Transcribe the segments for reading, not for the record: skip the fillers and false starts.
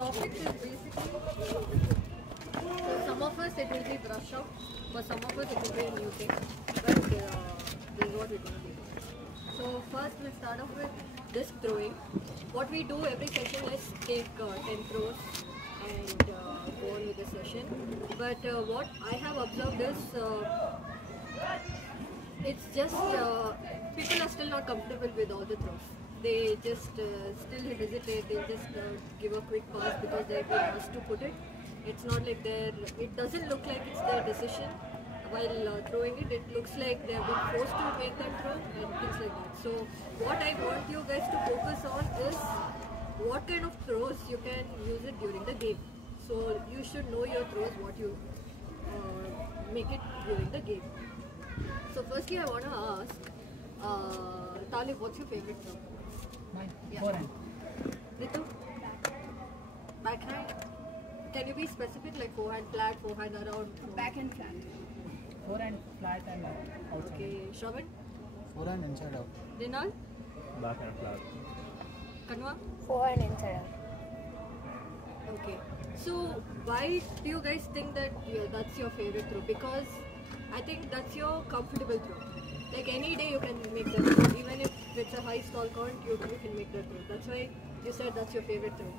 Topic is basically, for some of us it will be brush up, for some of us it will be a new thing, but this is what we're going to do. So first we'll start off with disc throwing. What we do every session is take 10 throws and go on with the session. But what I have observed is it's just people are still not comfortable with all the throws. They just still hesitate. They just give a quick pass because they've been asked to put it. It's not like it doesn't look like it's their decision while throwing it. It looks like they have been forced to make that throw and things like that. So what I want you guys to focus on is what kind of throws you can use it during the game. So you should know your throws, what you make it during the game. So firstly I want to ask, Talib, what's your favorite throw? Mine, Yeah. forehand. Ritu? Backhand? Can you be specific, like forehand flat, forehand around? Backhand flat. Forehand flat and outside. Okay, Shravan? Forehand inside out. Rinal? Backhand flat. Kanwa? Forehand inside out. Okay. So why do you guys think that that's your favorite throw? Because I think that's your comfortable throw. Like any day you can make that throw. Even if it's a high stall count, you can make that throw. That's why you said that's your favorite throw.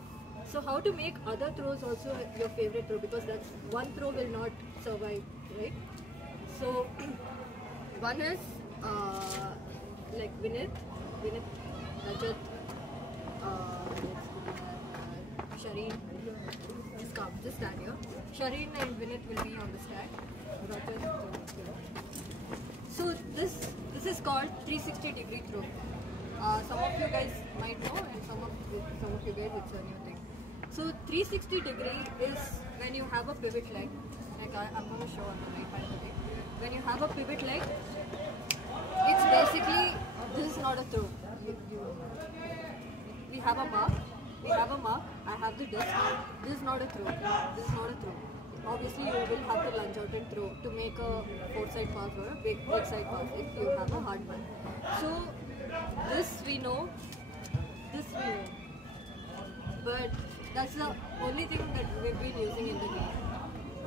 So how to make other throws also your favorite throw? Because that's one throw will not survive, right? So one is like Vinith, Rajat, Shareen. Just come, just stand here. Shareen and Vinith will be on the stack. Rajat, so this is called 360-degree throw. Some of you guys might know, and some of you guys it's a new thing. So 360-degree is when you have a pivot leg. Like I'm going to show on the right hand today. When you have a pivot leg, it's basically, this is not a throw. We have a mark. I have the disc. This is not a throw. This is not a throw. Obviously, you will have to lunge out and throw to make a 4-side pass or a big side pass if you have a hard one. So this we know. But that's the only thing that we've been using in the game.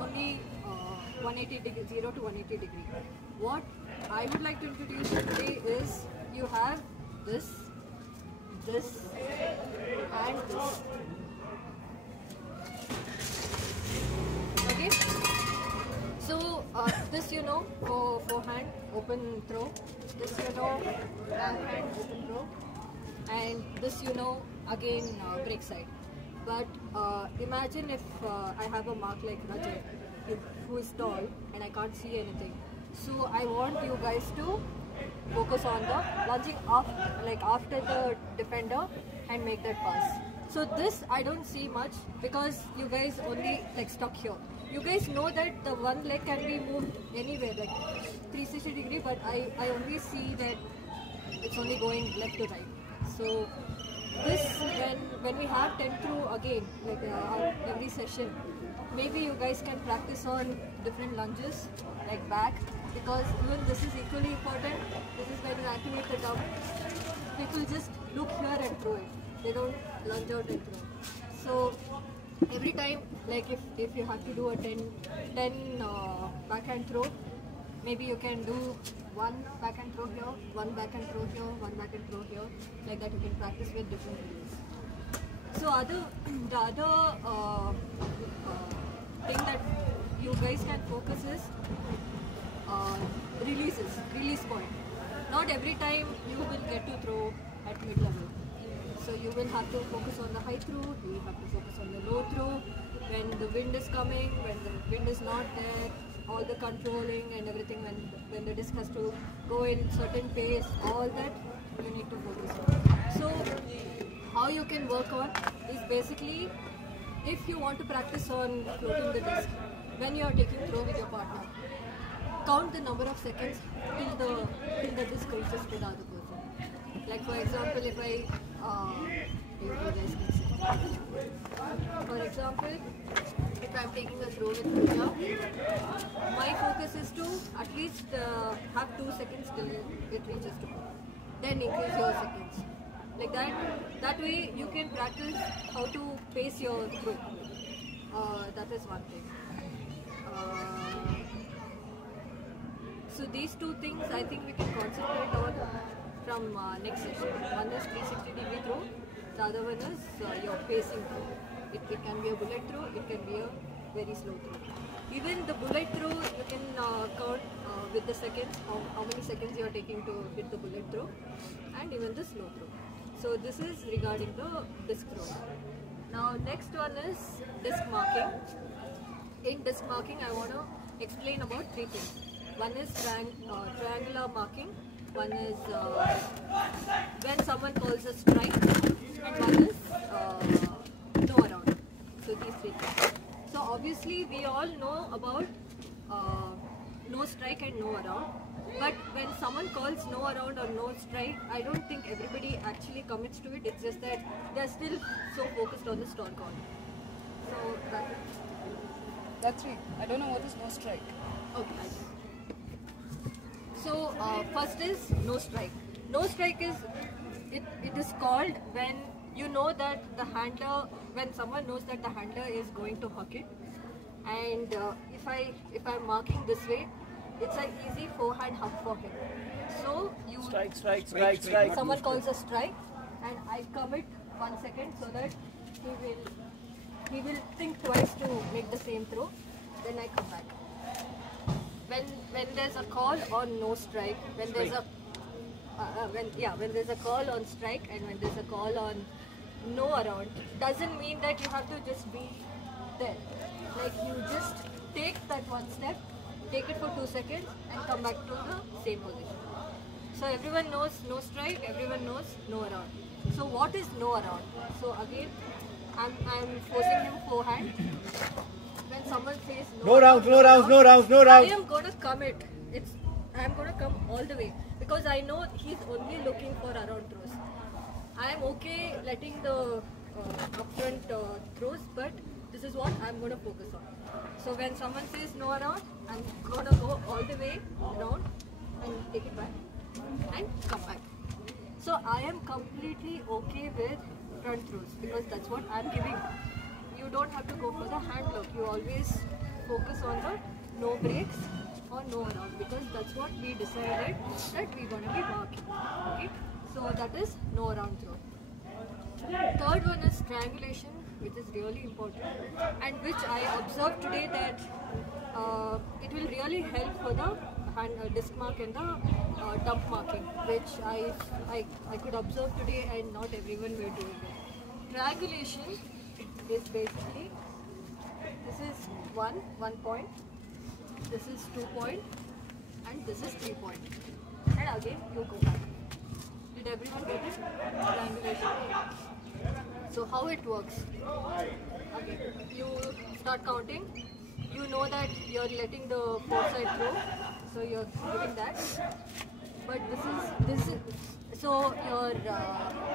Only 180 degree, 0 to 180 degree. What I would like to introduce you today is you have this, and this. Okay. So this you know for forehand open throw. This you know backhand open throw, and this you know again break side. But imagine if I have a mark like Rajat, who is tall and I can't see anything. So I want you guys to focus on the lunging off, like after the defender, and make that pass. So this I don't see much because you guys only like stuck here. You guys know that the one leg can be moved anywhere, like 360 degree, but I only see that it's only going left to right. So this, when we have 10 through again, like every session, maybe you guys can practice on different lunges, like back, because even this is equally important. This is when you activate the thumb. People just look here and throw it. They don't lunge out and throw. So every time, like if you have to do a 10 backhand throw, maybe you can do one backhand throw here, one backhand throw here, one backhand throw here. Like that you can practice with different ways. So the other thing that you guys can focus is release point. Not every time you will get to throw at mid-level. So you will have to focus on the high throw, you will have to focus on the low throw, when the wind is coming, when the wind is not there, all the controlling and everything, when the disc has to go in certain pace, all that you need to focus on. So how you can work on is basically, if you want to practice on floating the disc, when you are taking throw with your partner, count the number of seconds till the disc reaches to the other person. Like for example, if I you guys can see. For example, if I'm taking a throw with Pooja, my focus is to at least have 2 seconds till it reaches to her. Then increase your seconds. like that. That way you can practice how to pace your throw. That is one thing. So these two things I think we can concentrate on from next session. One is 360-degree throw, the other one is your pacing throw. It can be a bullet throw, it can be a very slow throw. Even the bullet throw, you can count with the seconds, how many seconds you are taking to hit the bullet throw, and even the slow throw. So this is regarding the disc throw. Now next one is disc marking. In disc marking, I want to explain about three things. One is triangular marking, one is when someone calls a strike, and one is no around. So these three things. So obviously we all know about no strike and no around, but when someone calls no around or no strike, I don't think everybody actually commits to it. It's just that they're still so focused on the stall count. So That's right. I don't know what is no strike. okay. So first is no strike. No strike is it is called when you know that the handler, when someone knows that the handler is going to hook it, and if I'm marking this way, it's an easy forehand hook for him. So you Strike. someone calls a strike, and I commit 1 second so that he will think twice to make the same throw. Then I come back. When there's a call on no strike, when there's a when there's a call on strike and when there's a call on no around, doesn't mean that you have to just be there. Like you just take that one step, take it for 2 seconds and come back to the same position. So everyone knows no strike, everyone knows no around. So what is no around? So again, I'm forcing him forehand. When someone says no rounds, I am going to commit. I am going to come all the way because I know he's only looking for around throws. I am okay letting the upfront throws, but this is what I am going to focus on. So when someone says no around, I am going to go all the way around and take it back and come back. So I am completely okay with front throws because that's what I am giving. You don't have to go for the hand lock. You always focus on the no breaks or no around because that's what we decided that we're going to be marking. Okay? So that is no around throw. Third one is triangulation, which is really important and which I observed today that it will really help for the hand disc mark and the dump marking, which I could observe today and not everyone were doing it. Triangulation is basically, this is 1 point, this is 2 point, and this is 3 point. And again you go back. Did everyone get it? Triangulation. So how it works? Okay, you start counting. You know that you're letting the four-side throw, so you're giving that. But this is so your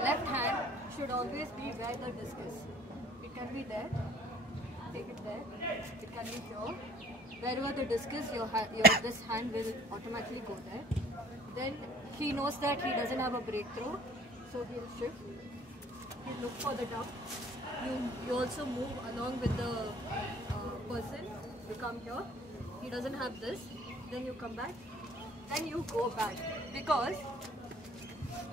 left hand should always be where the disc is. It can be there. Take it there. It can be here. Wherever the disc is, this hand will automatically go there. Then he knows that he doesn't have a breakthrough, so he'll shift. He'll look for the dump. You also move along with the person. You come here. He doesn't have this. Then you come back. Then you go back, because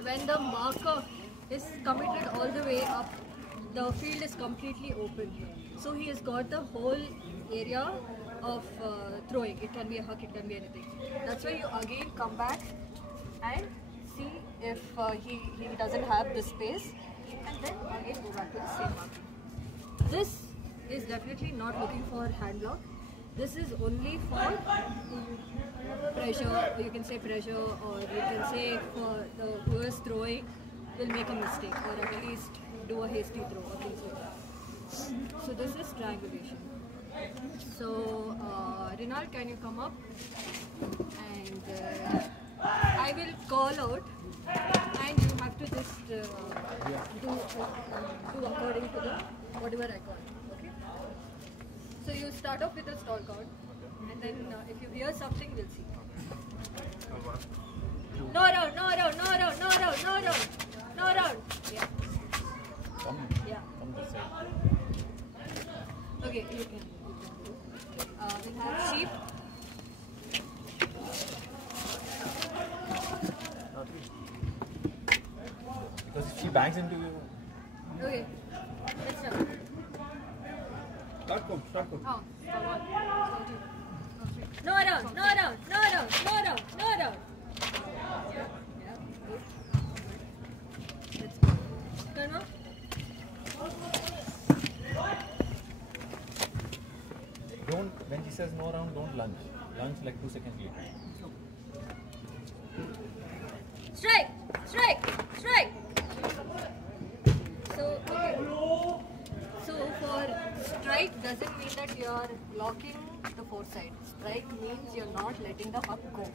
when the marker is committed all the way up, the field is completely open. So he has got the whole area of throwing. It can be a hook, it can be anything. That's why you again come back and see if he doesn't have the space, and then again go back to the same marking. This is definitely not looking for hand lock. This is only for pressure, or you can say pressure, or you can say for the who is throwing will make a mistake or at least do a hasty throw or things like that. So this is triangulation. So Rinal, can you come up? And I will call out and you have to just do according to the whatever I call. Okay? So you start off with a stall count, and then if you hear something, we'll see. No round, no round, no round, no round, no round, no round. she bangs into you. Okay, let's start. Start coach. Oh, for what? No around, no around, no around, no around, no around. Yeah, good. Let's go. Turn off. Don't, when she says no round, don't lunge. Lunge like 2 seconds later. Strike! Strike! Strike! So, okay. So, for strike doesn't mean that you're blocking the foresight. Strike means you're not letting the huck go.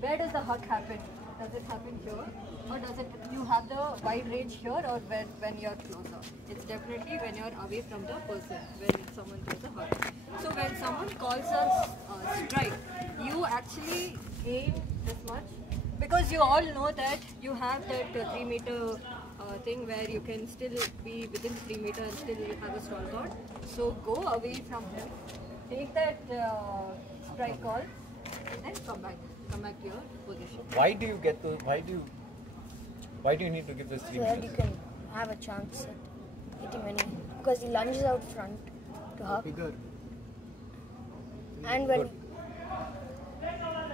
Where does the huck happen? Does it happen here? Or does it, you have the wide range here or when you're closer? It's definitely when you're away from the person, when someone throws a huck. So when someone calls us strike, you actually gain this much. Because you all know that you have that 3 meter thing where you can still be within 3 meter and still have a stall count. So go away from him, take that strike call and then come back to your position. Why do you get to? Why do you need to give this 3 So that you meters? can have a chance at hitting any. Because he lunges out front to huck. Bigger. And when Good.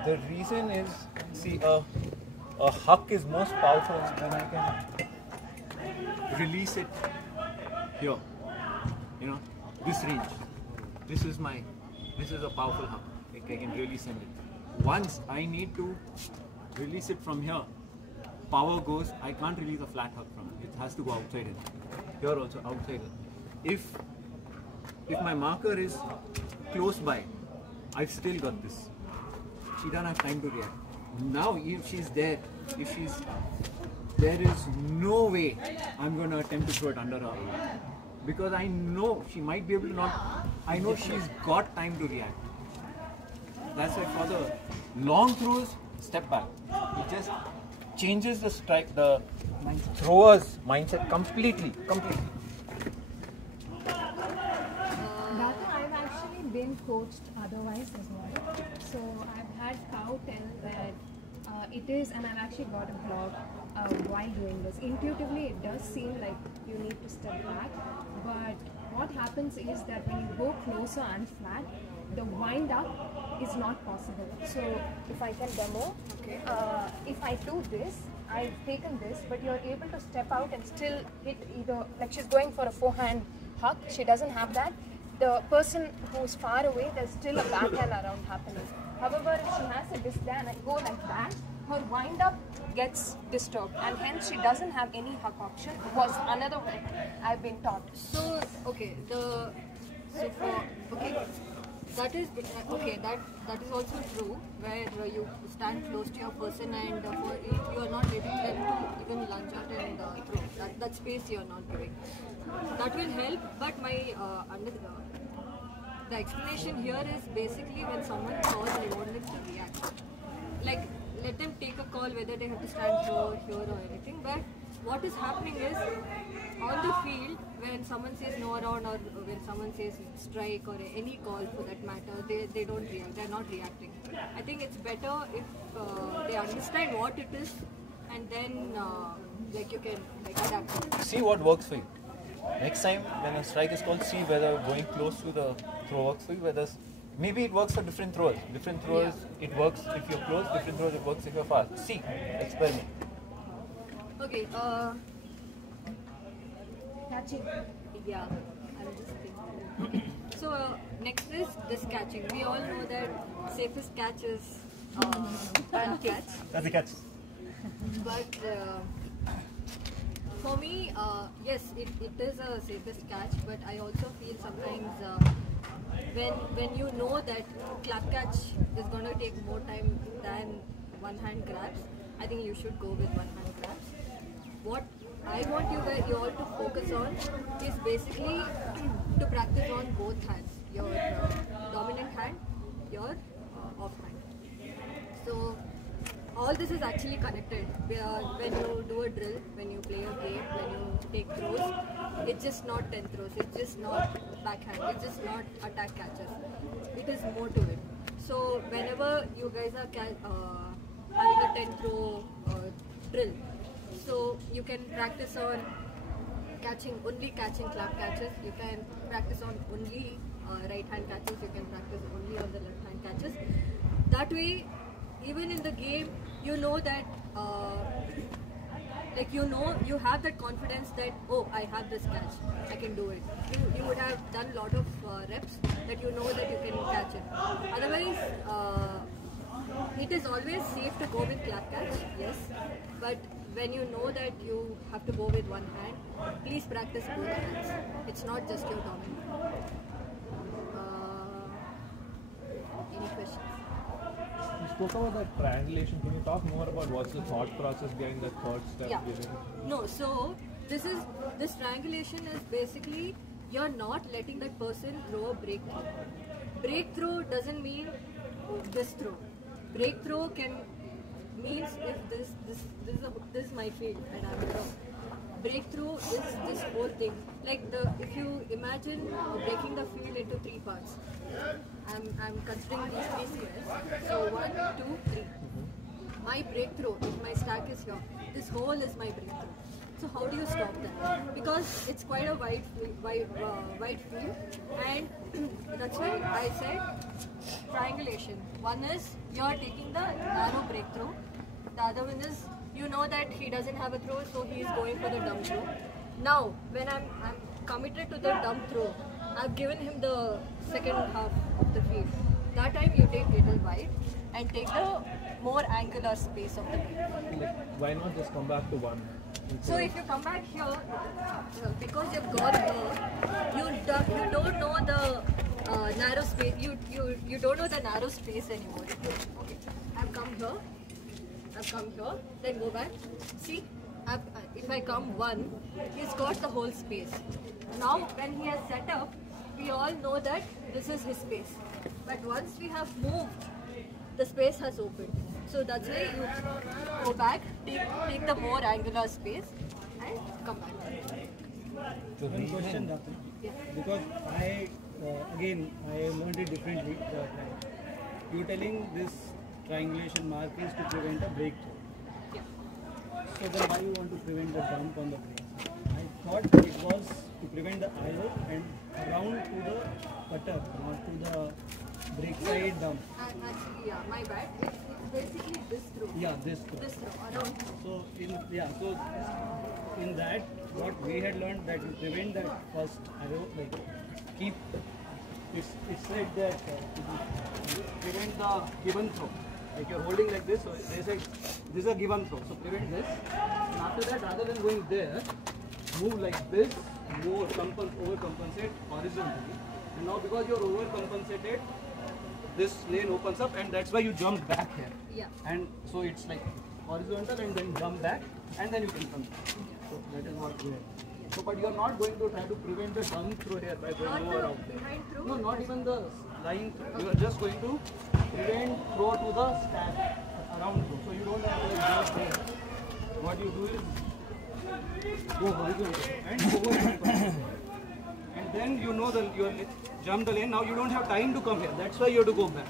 The reason is, see, a huck is most powerful when I can release it here. You know, this range. This is a powerful huck. Like I can really send it. Once I need to release it from here, power goes. I can't release a flat huck from it. It has to go outside it. Here also outside it. If my marker is close by, I've still got this. She doesn't have time to react. Now if she's there, there is no way I'm going to attempt to throw it under her. Because I know she might be able to not, I know she's got time to react. That's why for the long throws, step back. It just changes the strike, the thrower's mindset completely. Datu, I've actually been coached otherwise as well. So I've had Cow tell that it is, and I've actually got a blog while doing this. Intuitively, it does seem like you need to step back, but what happens is that when you go closer and flat, the wind up is not possible. So if I can demo, okay. If I do this, I've taken this, but you're able to step out and still hit either, like she's going for a forehand huck, she doesn't have that. The person who's far away, there's still a backhand around happening. However, if she has a disdain and go like that, her wind up gets disturbed and hence she doesn't have any huck option, was another way I've been taught. So okay, that is okay. That is also true where you stand close to your person and you are not letting them to even lunge out and throw. That space you are not giving. That will help. But my the explanation here is basically when someone calls, I want them to react. Like let them take a call whether they have to stand here or anything. But what is happening is on the field, when someone says no around or when someone says strike or any call for that matter, they don't react, they're not reacting. I think it's better if they understand what it is and then like you can like adapt. See what works for you. Next time when a strike is called, see whether going close to the throw works for you, whether maybe it works for different throwers. Different throwers it works if you're close, different throwers it works if you're far. See, experiment. Okay, Catching. yeah, I was just thinking. So next is this catching. We all know that safest catch is catch. That's a catch. But for me, yes, it is a safest catch. But I also feel sometimes when you know that clap catch is going to take more time than one hand grabs, I think you should go with one hand grabs. What I want you all to focus on is basically to practice on both hands, your dominant hand, your off hand. So all this is actually connected. When you do a drill, when you play a game, when you take throws, it's just not 10 throws, it's just not backhand, it's just not attack catches. It is more to it. So whenever you guys are having a 10 throw drill, So you can practice on only catching clap catches. You can practice on only right hand catches. You can practice only on the left hand catches. That way, even in the game, you know that you have that confidence that, oh, I have this catch, I can do it. You would have done a lot of reps that you know that you can catch it. Otherwise, it is always safe to go with clap catch, yes, but when you know that you have to go with one hand, please practice both hands. It's not just your dominant. Any questions? You spoke about that triangulation. Can you talk more about what's the thought process behind that third step? Yeah. No, so this triangulation is basically you're not letting that person throw a breakthrough. Breakthrough doesn't mean this throw. Breakthrough can means if this is my field and I'm throw. Breakthrough is this whole thing. Like if you imagine breaking the field into 3 parts. I'm considering these 3 squares. So 1, 2, 3. My breakthrough, if my stack is here, this whole is my breakthrough. So how do you stop that? Because it's quite a wide field, and that's why I said triangulation. One is you're taking the narrow breakthrough. The other one is you know that he doesn't have a throw, so he is going for the dumb throw. Now, when I'm committed to the dumb throw, I've given him the second half of the field. That time you take little wide and take the more angular space of the field. Like, why not just come back to one? So if you come back here, because you've got you don't know the narrow space. You don't know the narrow space anymore. Okay, I've come here, then go back. See, if I come 1, he's got the whole space. Now when he has set up, we all know that this is his space. But once we have moved, the space has opened. So that's why you go back, take the more angular space and come back. One question, Doctor. Yeah. Because I learned it differently. You're telling this triangulation mark is to prevent a breakthrough. Yeah. So then why you want to prevent the dump on the break? I thought it was to prevent the IO and around to the putter, not to the break side dump. Actually, yeah, my bad. It's basically this throw. Yeah, this throw. This throw, around. So in that, what we had learned that you prevent that first arrow, like keep. It said that prevent the given throw. Like you're holding like this, so they said this is a given throw. So prevent this. And after that, rather than going there, move like this, overcompensate horizontally. And now because you're overcompensated, this lane opens up, and that's why you jump back here. Yeah. And so it's like horizontal and then jump back, and then you can come back. So that is what we have. So, but you are not going to try to prevent the dump throw here by going Not lower the out there. behind throw. No, not even the line throw. You are just going to prevent throw to the stack around throw. So you don't have to like jump there. What you do is go horizontal and over. And then you know that you jump the lane. Now you don't have time to come here. That's why you have to go back.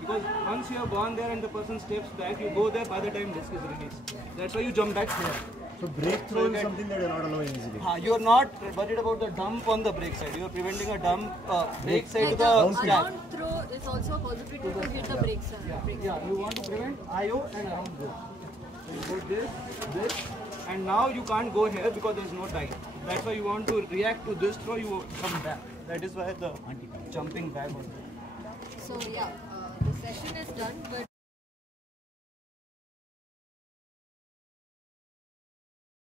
Because once you have gone there and the person steps back, you go there by the time disc is released. That's why you jump back here. So breakthrough is something that you're not allowing easily. You are not worried about the dump on the brake side. You are preventing a dump brake side Like to the the stack. around throw is also a possibility to hit the brakes. Yeah, you want to prevent IO and around this. So you put this, and now you can't go here because there is no time. That's why you want to react to this throw, you come back. That is why the jumping back was there. So yeah, the session is done, but